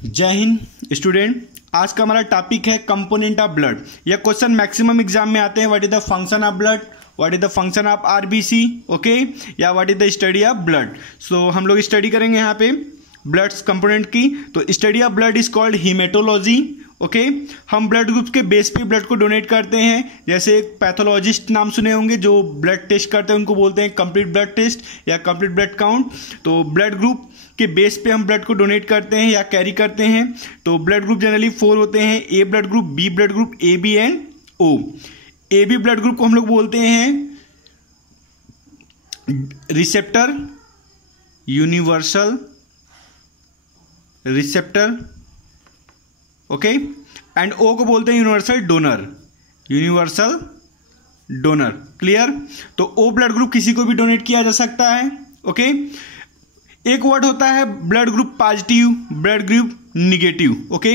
जय हिंद स्टूडेंट। आज का हमारा टॉपिक है कंपोनेंट ऑफ ब्लड। यह क्वेश्चन मैक्सिमम एग्जाम में आते हैं। What is the function of blood, what is the function of RBC, okay, या what is the study of blood. So हम लोग स्टडी करेंगे यहाँ पे ब्लड्स कंपोनेंट की। तो study of blood is called haematology, okay. हम ब्लड ग्रुप्स के बेस पे ब्लड को डोनेट करते हैं। जैसे एक पैथोलॉजिस्ट नाम सुने होंगे जो ब्लड टेस्ट करते हैं, उनको बोलते हैं कंप्लीट ब्लड टेस्ट या कंप्लीट ब्लड काउंट। तो ब्लड ग्रुप के बेस पे हम ब्लड को डोनेट करते हैं या कैरी करते हैं। तो ब्लड ग्रुप जनरली 4 होते हैं, A blood group, B blood group, A B and O. A B blood group को हम लोग बोलते हैं receptor, universal receptor, okay, and O को बोलते हैं universal donor, universal donor. Clear. तो ओ ब्लड ग्रुप किसी को भी डोनेट किया जा सकता है, ओके। एक वर्ड होता है blood group positive, blood group negative, okay.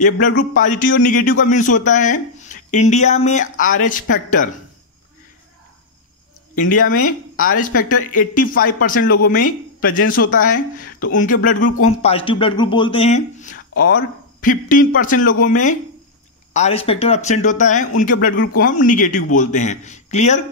ये ब्लड ग्रुप पॉजिटिव और निगेटिव का मीन्स होता है इंडिया में आरएच फैक्टर, इंडिया में आरएच फैक्टर 85% लोगों में प्रेजेंस होता है, तो उनके ब्लड ग्रुप को हम पॉजिटिव ब्लड ग्रुप बोलते हैं। और 15% लोगों में आरएच फैक्टर एब्सेंट होता है, उनके ब्लड ग्रुप को हम निगेटिव बोलते हैं। क्लियर।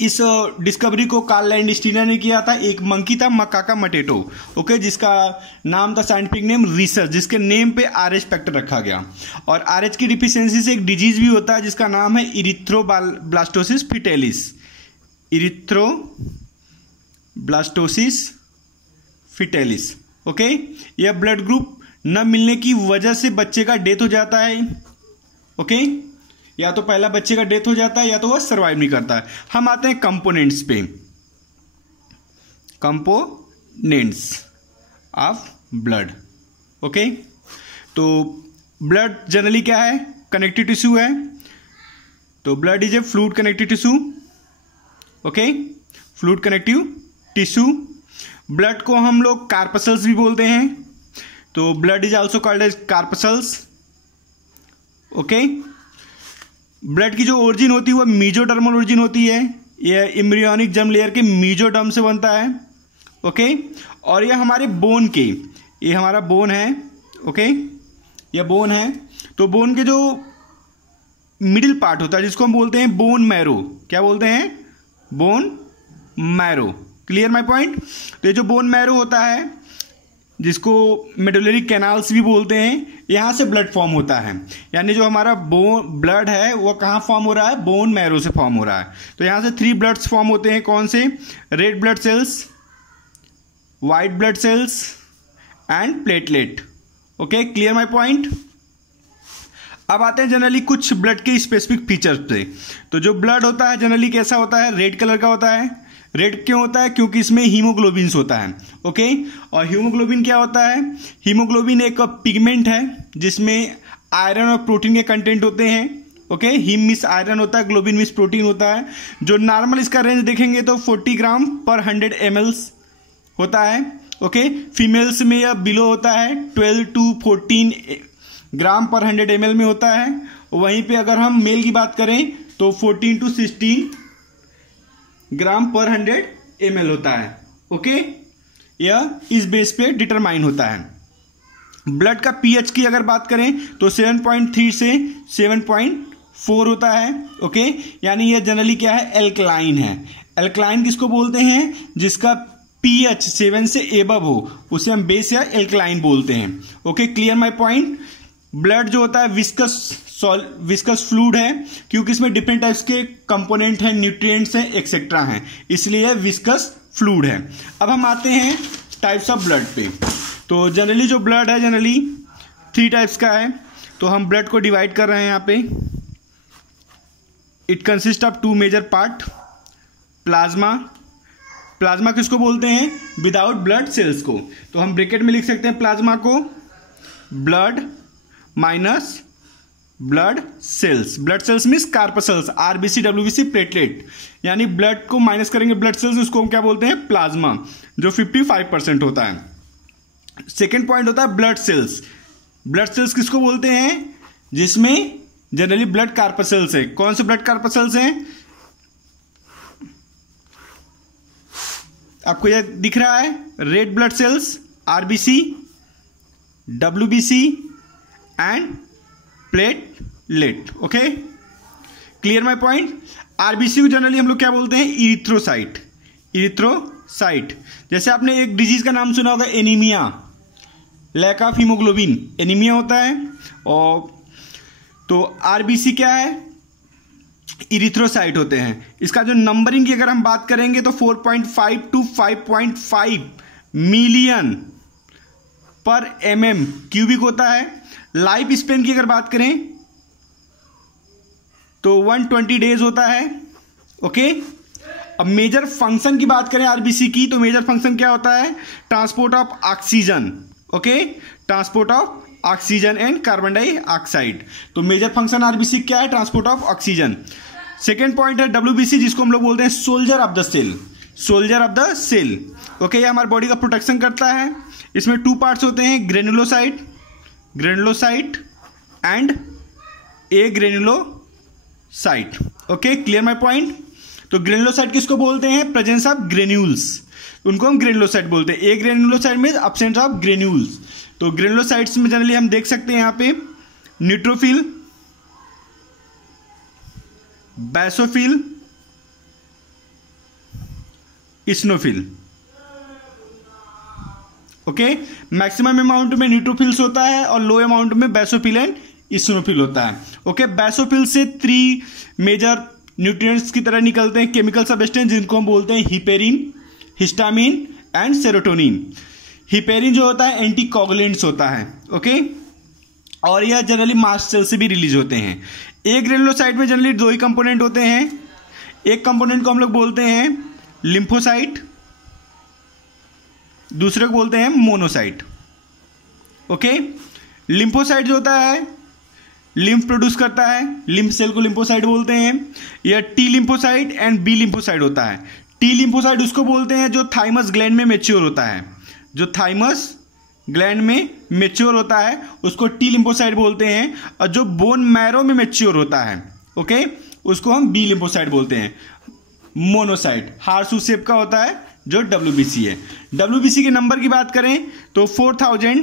इस डिस्कवरी को कार्ल लैंडस्टीनर ने किया था। एक मंकी था मकाका मटेटो, ओके, जिसका नाम था साइंटिफिक नेम रिसर्च, जिसके नेम पे आरएच फैक्टर रखा गया। और आरएच की डिफिशियंसी से एक डिजीज भी होता है जिसका नाम है erythroblastosis fetalis, erythroblastosis fetalis, okay. यह ब्लड ग्रुप न मिलने की वजह से बच्चे का डेथ हो जाता है, ओके। या तो पहला बच्चे का डेथ हो जाता है या तो वह सर्वाइव नहीं करता है। हम आते हैं कंपोनेंट्स पे, कंपोनेंट्स ऑफ ब्लड, ओके। तो ब्लड जनरली क्या है, कनेक्टिव टिश्यू है। तो blood is a fluid connective tissue, okay, fluid connective tissue. Blood को हम लोग कार्पसल्स भी बोलते हैं। तो blood is also called as corpuscles, okay. Blood की जो ओरिजिन होती है वह मीजोडर्मल ओरिजिन होती है। यह एम्ब्रियोनिक जर्म लेयर के मीजोडर्म से बनता है, ओके। और यह हमारे बोन के, ये हमारा बोन है, ओके, यह बोन है। तो बोन के जो मिडिल पार्ट होता है जिसको हम बोलते हैं बोन मैरो, क्या बोलते हैं, bone marrow. Clear my point. तो ये जो बोन मैरो होता है जिसको मेडुलरी कैनाल्स भी बोलते हैं, यहाँ से ब्लड फॉर्म होता है। यानी जो हमारा ब्लड है वो कहाँ फॉर्म हो रहा है, बोन मैरो से फॉर्म हो रहा है। तो यहाँ से 3 ब्लड्स फॉर्म होते हैं। कौन से, red blood cells, white blood cells and platelet, okay. Clear my point. अब आते हैं जनरली कुछ ब्लड के स्पेसिफिक फीचर्स पे। तो जो ब्लड होता है जनरली कैसा होता है, रेड कलर का होता है। रेड क्यों होता है, क्योंकि इसमें हीमोग्लोबिन्स होता है, ओके। और हीमोग्लोबिन क्या होता है, हीमोग्लोबिन एक पिगमेंट है जिसमें आयरन और प्रोटीन के कंटेंट होते हैं, ओके। हीम मिस आयरन होता है, ग्लोबिन मिस प्रोटीन होता है। जो नॉर्मल इसका रेंज देखेंगे तो 40 ग्राम पर 100 ml होता है, ओके। फीमेल्स में यह बिलो होता है 12 to 14 ग्राम पर 100 ml में होता है। वहीं पे अगर हम मेल की बात करें तो 14 to 16 ग्राम पर 100 ml होता है, ओके। यह इस बेस पे डिटरमाइन होता है। ब्लड का पीएच की अगर बात करें तो 7.3 से 7.4 होता है, ओके। यानी यह जनरली क्या है, एल्कलाइन है। एल्कलाइन किसको बोलते हैं, जिसका पीएच 7 से एबव हो उसे हम बेस या एल्कलाइन बोलते हैं, okay. Clear my point. Blood जो होता है विस्कस फ्लूइड है, क्योंकि इसमें डिफरेंट टाइप्स के कंपोनेंट हैं, न्यूट्रिएंट्स हैं, एक्सेट्रा हैं, इसलिए विस्कस फ्लूइड है। अब हम आते हैं टाइप्स ऑफ ब्लड पे। तो जनरली जो ब्लड है जनरली 3 टाइप्स का है। तो हम ब्लड को डिवाइड कर रहे हैं यहाँ पे। It consist of 2 major part. Plasma, plasma किसको बोलते हैं, विदाउट ब्लड सेल्स को। तो हम ब्रैकेट में लिख सकते हैं प्लाज्मा को blood minus blood cells. Blood cells means corpuscles, RBC, WBC, platelet. यानी ब्लड को माइनस करेंगे ब्लड सेल्स, उसको हम क्या बोलते हैं, प्लाज्मा, जो 55% होता है। सेकेंड पॉइंट होता है ब्लड सेल्स। ब्लड सेल्स किसको बोलते हैं, जिसमें जनरली ब्लड कार्पसल्स है। कौन से ब्लड कार्पसल्स हैं, आपको यह दिख रहा है, red blood cells RBC, WBC and platelet. Okay, clear my point. RBC को जनरली हम लोग क्या बोलते हैं? इरिथ्रोसाइट। इरिथ्रोसाइट, जैसे आपने एक डिजीज का नाम सुना होगा anaemia, lack of haemoglobin, anaemia होता है। और तो RBC क्या है? इरिथ्रोसाइट होते हैं। इसका जो नंबरिंग की अगर हम बात करेंगे तो 4.5 to 5.5 मिलियन पर mm क्यूबिक होता है। लाइफ स्पेन की अगर बात करें तो 120 डेज होता है। ओके, अब मेजर फंक्शन की बात करें RBC की, तो मेजर फंक्शन क्या होता है? Transport of oxygen. Okay, transport of oxygen and carbon dioxide. तो मेजर फंक्शन RBC क्या है? Transport of oxygen. Second point है WBC, जिसको हम लोग बोलते हैं soldier of the cell. Soldier of the cell. Okay, ये हमारे बॉडी का प्रोटेक्शन करता है। इसमें 2 पार्ट्स होते हैं, granulocyte and A granulocyte. Okay, clear my point. तो ग्रेनुलोसाइट किसको बोलते हैं? प्रेजेंस ऑफ ग्रेन्यूल्स, उनको हम ग्रेनुलोसाइट बोलते हैं। ए ग्रेनुलोसाइट में एब्सेंस ऑफ ग्रेन्यूल्स। तो ग्रेनुलोसाइट्स में जनरली हम देख सकते हैं यहां पे neutrophil, basophil, eosinophil. Okay, maximum amount में न्यूट्रोफिल्स होता है और लो अमाउंट में बेसोफिल एंड इस्नोफिल होता है। ओके, बेसोफिल से 3 मेजर न्यूट्रिएंट्स की तरह निकलते हैं केमिकल सब्सटेंस, जिनको हम बोलते हैं heparin, histamine and serotonin. Heparin जो होता है एंटीकोगुलेंट्स होता है। ओके, और यह जनरली मास्ट सेल से भी रिलीज होते हैं। एक ग्रेनुलोसाइट में जनरली 2 ही कंपोनेंट होते हैं। एक कंपोनेंट को हम लोग बोलते हैं लिम्फोसाइट, दूसरे को बोलते हैं मोनोसाइट। ओके, लिम्फोसाइट जो होता है लिम्फ प्रोड्यूस करता है, लिम्फ सेल को लिम्फोसाइट बोलते हैं। यह T lymphocyte and B lymphocyte होता है। T लिम्फोसाइट उसको बोलते हैं जो थाइमस ग्लैंड में मैच्योर होता है, जो थाइमस ग्लैंड में मैच्योर होता है उसको T लिम्फोसाइट बोलते हैं। और जो बोन मैरो में मैच्योर होता है, ओके, उसको हम B लिम्फोसाइट बोलते हैं। मोनोसाइट हार्सू शेप का होता है जो WBC है। WBC के नंबर की बात करें तो 4000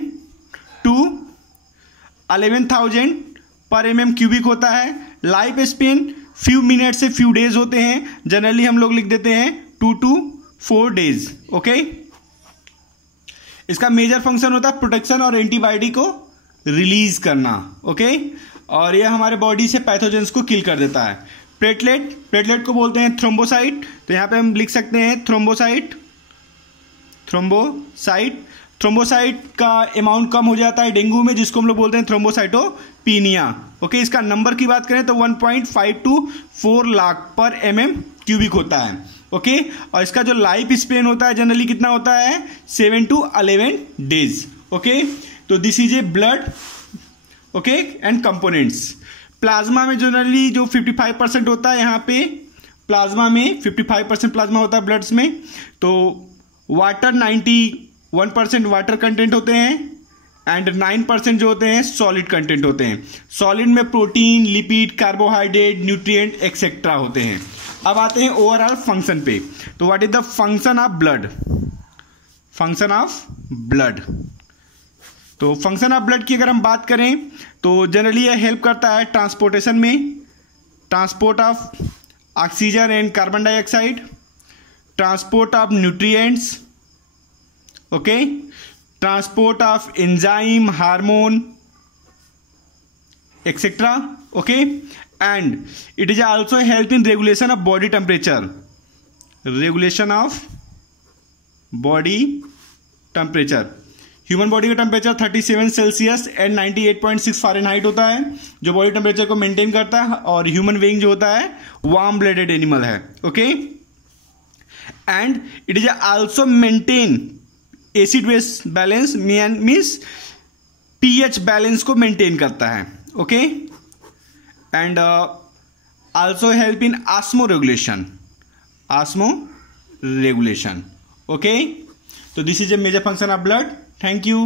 to 11,000 पर mm क्यूबिक होता है। लाइफ स्पेन फ्यू मिनट से फ्यू डेज होते हैं। जनरली हम लोग लिख देते हैं 2 to 4 डेज। ओके, इसका मेजर फंक्शन होता है प्रोटेक्शन और एंटीबॉडी को रिलीज करना। ओके, और यह हमारे बॉडी से पैथोजेंस को किल कर देता है। प्लेटलेट को बोलते हैं थ्रोम्बोसाइट। तो यहां पे हम लिख सकते हैं थ्रोम्बोसाइट। थ्रोम्बोसाइट का अमाउंट कम हो जाता है डेंगू में, जिसको हम लोग बोलते हैं थ्रोम्बोसाइटोपिनिया। ओके, इसका नंबर की बात करें तो 1.5 to 4 लाख पर mm क्यूबिक होता है। ओके, और इसका जो लाइफ स्पेन होता है जनरली कितना होता है? 7 to 11 डेज। ओके, तो this is A blood. Okay, and components. Plasma में जनरली जो 55% होता है, यहाँ पे प्लाज्मा में 55% प्लाज्मा होता है ब्लड्स में। तो वाटर 91% वाटर कंटेंट होते हैं एंड 9% जो होते हैं सॉलिड कंटेंट होते हैं। सॉलिड में protein, lipid, carbohydrate, nutrient etcetera होते हैं। अब आते हैं ओवरऑल फंक्शन पे। तो what is the function of blood? Function of blood, तो फंक्शन ऑफ ब्लड की अगर हम बात करें तो जनरली यह हेल्प करता है ट्रांसपोर्टेशन में, transport of oxygen and carbon dioxide, transport of nutrients, okay, transport of enzyme, hormone etcetera. Okay, and it is also help in regulation of body temperature. Regulation of body temperature. Human body का temperature 37 Celsius and 98.6 Fahrenheit होता है, जो body temperature को maintain करता है। और human being जो होता है वार्म ब्लडेड एनिमल है। Okay, and it is also maintain acid base balance, means pH balance को मेंटेन करता है। Okay, and also help in osmoregulation. Okay, तो this is a major function of blood. Thank you.